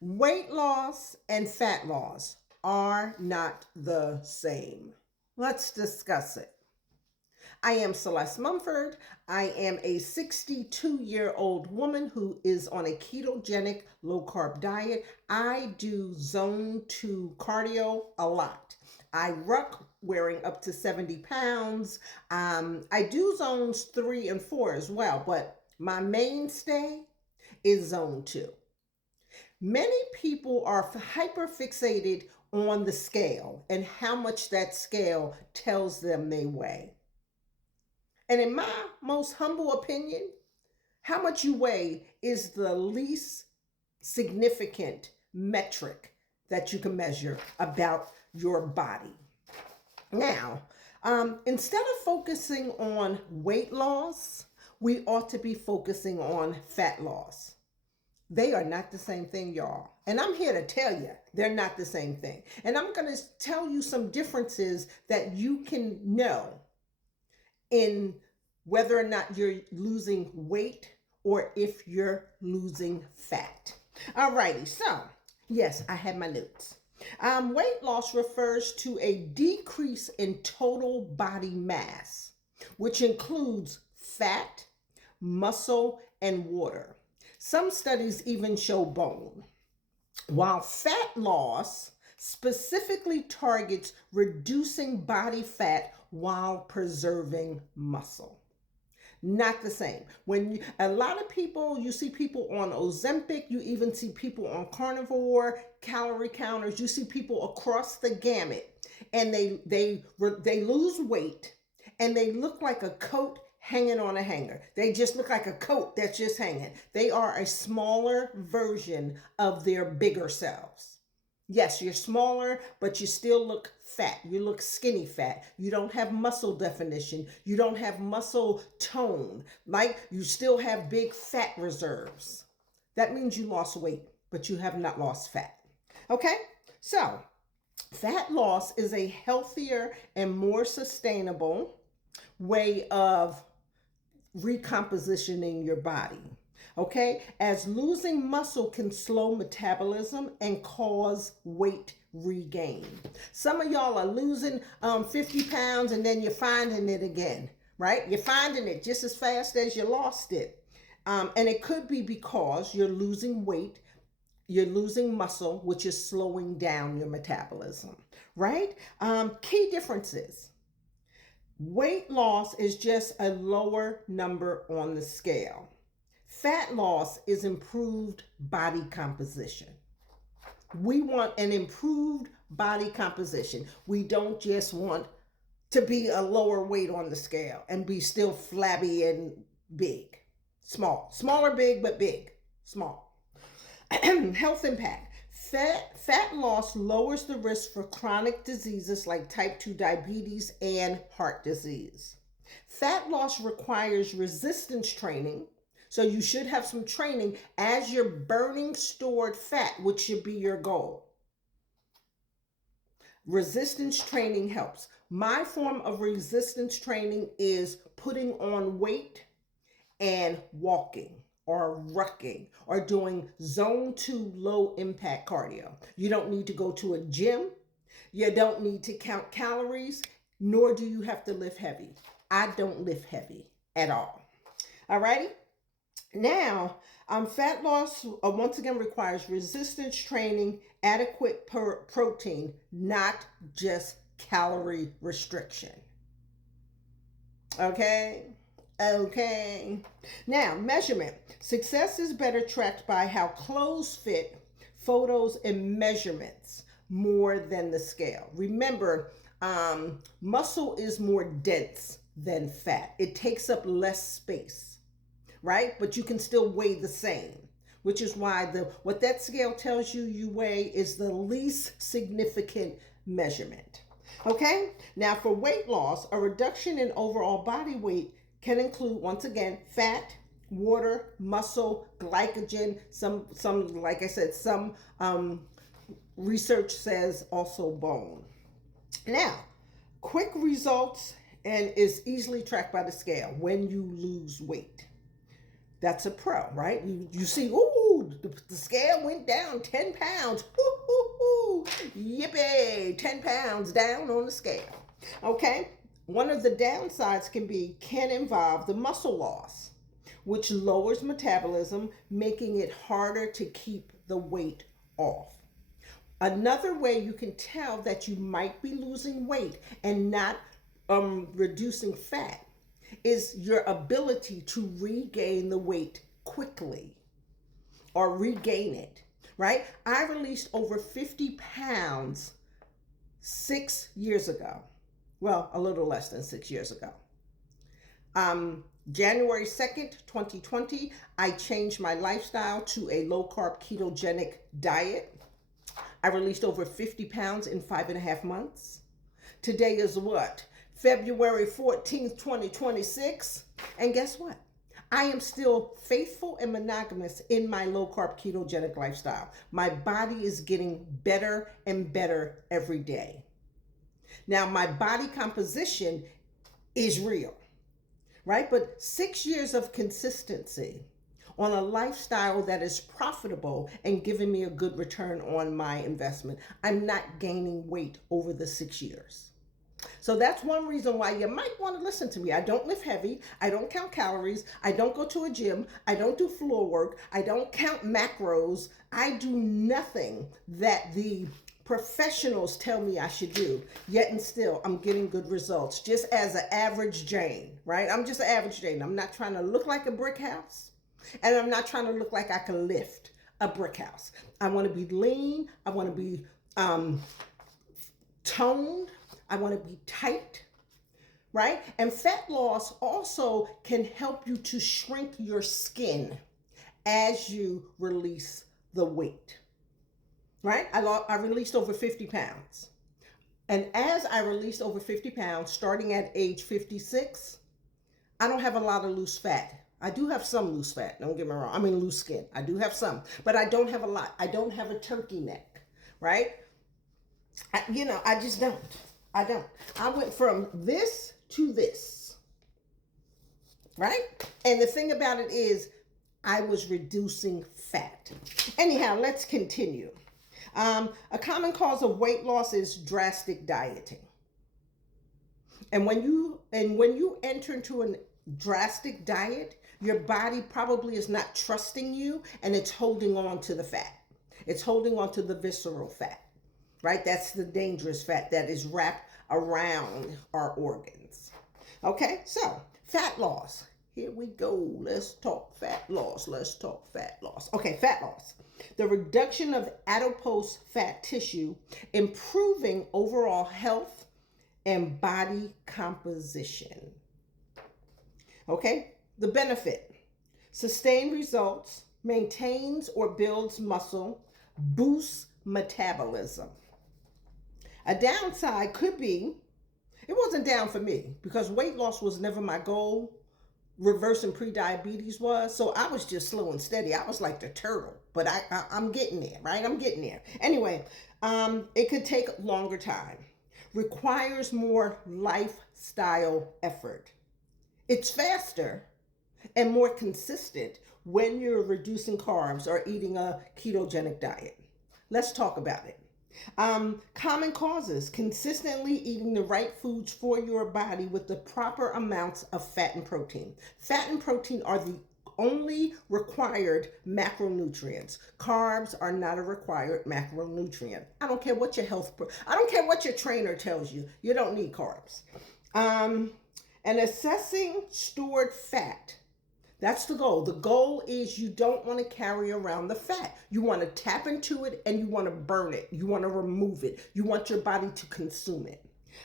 Weight loss and fat loss are not the same. Let's discuss it. I am Celeste Mumford. I am a 62-year-old woman who is on a ketogenic low carb diet. I do zone 2 cardio a lot. I ruck wearing up to 70 pounds. I do zones 3 and 4 as well, but my mainstay is zone 2. Many people are hyper fixated on the scale and how much that scale tells them they weigh. And in my most humble opinion, how much you weigh is the least significant metric that you can measure about your body. Now, instead of focusing on weight loss, we ought to be focusing on fat loss. They are not the same thing, y'all. And I'm here to tell you, they're not the same thing. And I'm going to tell you some differences that you can know in whether or not you're losing weight or if you're losing fat. Alrighty, so yes, I have my notes. Weight loss refers to a decrease in total body mass, which includes fat, muscle, and water. Some studies even show bone. While fat loss specifically targets reducing body fat while preserving muscle. Not the same. A lot of people, you see people on Ozempic, you even see people on carnivore calorie counters, you see people across the gamut, and they lose weight and they look like a coat hanging on a hanger. They just look like a coat that's just hanging. They are a smaller version of their bigger selves. Yes, you're smaller, but you still look fat. You look skinny fat. You don't have muscle definition. You don't have muscle tone. Like you still have big fat reserves. That means you lost weight, but you have not lost fat. Okay? So, fat loss is a healthier and more sustainable way of recompositioning your body. Okay, as losing muscle can slow metabolism and cause weight regain. Some of y'all are losing 50 pounds and then you're finding it again, right? You're finding it just as fast as you lost it. And it could be because you're losing weight, you're losing muscle, which is slowing down your metabolism, right? Key differences. Weight loss is just a lower number on the scale. Fat loss is improved body composition. We want an improved body composition. We don't just want to be a lower weight on the scale and be still flabby and big. Small. Smaller, big, but big. Small. Health impact. Fat loss lowers the risk for chronic diseases like type 2 diabetes and heart disease. Fat loss requires resistance training, so you should have some training as you're burning stored fat, which should be your goal. Resistance training helps. My form of resistance training is putting on weight and walking or rucking or doing zone 2 low impact cardio. You don't need to go to a gym. You don't need to count calories, nor do you have to lift heavy. I don't lift heavy at all. All righty? Now, fat loss once again requires resistance training, adequate protein, not just calorie restriction. Okay? Okay. Now, measurement. Success is better tracked by how clothes fit, photos, and measurements more than the scale. Remember, muscle is more dense than fat. It takes up less space, right? But you can still weigh the same, which is why what that scale tells you you weigh is the least significant measurement. Okay? Now, for weight loss, a reduction in overall body weight can include, once again, fat, water, muscle, glycogen, some like I said, some research says also bone. Now, quick results and is easily tracked by the scale when you lose weight. That's a pro, right? You see, ooh, the scale went down 10 pounds. Ooh, yippee, 10 pounds down on the scale. Okay? One of the downsides can involve the muscle loss, which lowers metabolism, making it harder to keep the weight off. Another way you can tell that you might be losing weight and not reducing fat is your ability to regain the weight quickly or regain it, right? I released over 50 pounds 6 years ago. Well, a little less than 6 years ago. January 2nd, 2020, I changed my lifestyle to a low carb ketogenic diet. I released over 50 pounds in 5.5 months. Today is what? February 14th, 2026. And guess what? I am still faithful and monogamous in my low carb ketogenic lifestyle. My body is getting better and better every day. Now, my body composition is real, right? But 6 years of consistency on a lifestyle that is profitable and giving me a good return on my investment. I'm not gaining weight over the 6 years. So that's one reason why you might want to listen to me. I don't lift heavy. I don't count calories. I don't go to a gym. I don't do floor work. I don't count macros. I do nothing that the professionals tell me I should do. Yet and still, I'm getting good results just as an average Jane, right? I'm just an average Jane. I'm not trying to look like a brick house, and I'm not trying to look like I can lift a brick house. I want to be lean. I want to be toned. I want to be tight, right? And fat loss also can help you to shrink your skin as you release the weight, right? I released over 50 pounds. And as I released over 50 pounds, starting at age 56, I don't have a lot of loose fat. I do have some loose fat, don't get me wrong. I mean, loose skin. I do have some, but I don't have a lot. I don't have a turkey neck, right? I just don't. I don't. I went from this to this, right? And the thing about it is I was reducing fat. Anyhow, let's continue. A common cause of weight loss is drastic dieting. And when you enter into a drastic diet, your body probably is not trusting you and it's holding on to the fat. It's holding on to the visceral fat. Right? That's the dangerous fat that is wrapped around our organs. Okay, so fat loss. Here we go. Let's talk fat loss. Okay, fat loss. The reduction of adipose fat tissue, improving overall health and body composition. Okay, the benefit. Sustained results, maintains or builds muscle, boosts metabolism. A downside could be, it wasn't down for me because weight loss was never my goal. Reversing pre-diabetes was. So I was just slow and steady. I was like the turtle, but I'm getting there, right? I'm getting there. Anyway, it could take longer time. Requires more lifestyle effort. It's faster and more consistent when you're reducing carbs or eating a ketogenic diet. Let's talk about it. Common causes: consistently eating the right foods for your body with the proper amounts of fat and protein. Fat and protein are the only required macronutrients. Carbs are not a required macronutrient. I don't care what I don't care what your trainer tells you. You don't need carbs. And assessing stored fat. That's the goal. The goal is you don't want to carry around the fat. You want to tap into it and you want to burn it. You want to remove it. You want your body to consume it.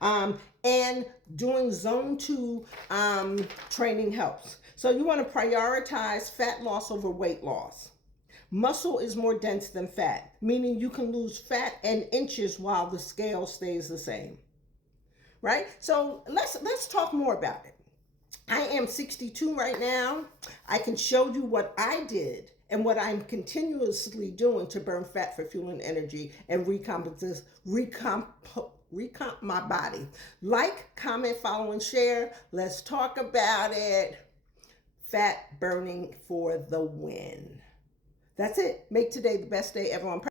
And doing zone 2 training helps. So you want to prioritize fat loss over weight loss. Muscle is more dense than fat, meaning you can lose fat in inches while the scale stays the same. Right? So let's talk more about it. I am 62 right now. I can show you what I did and what I'm continuously doing to burn fat for fuel and energy and recomp my body. Like, comment, follow, and share. Let's talk about it. Fat burning for the win. That's it. Make today the best day ever on purpose.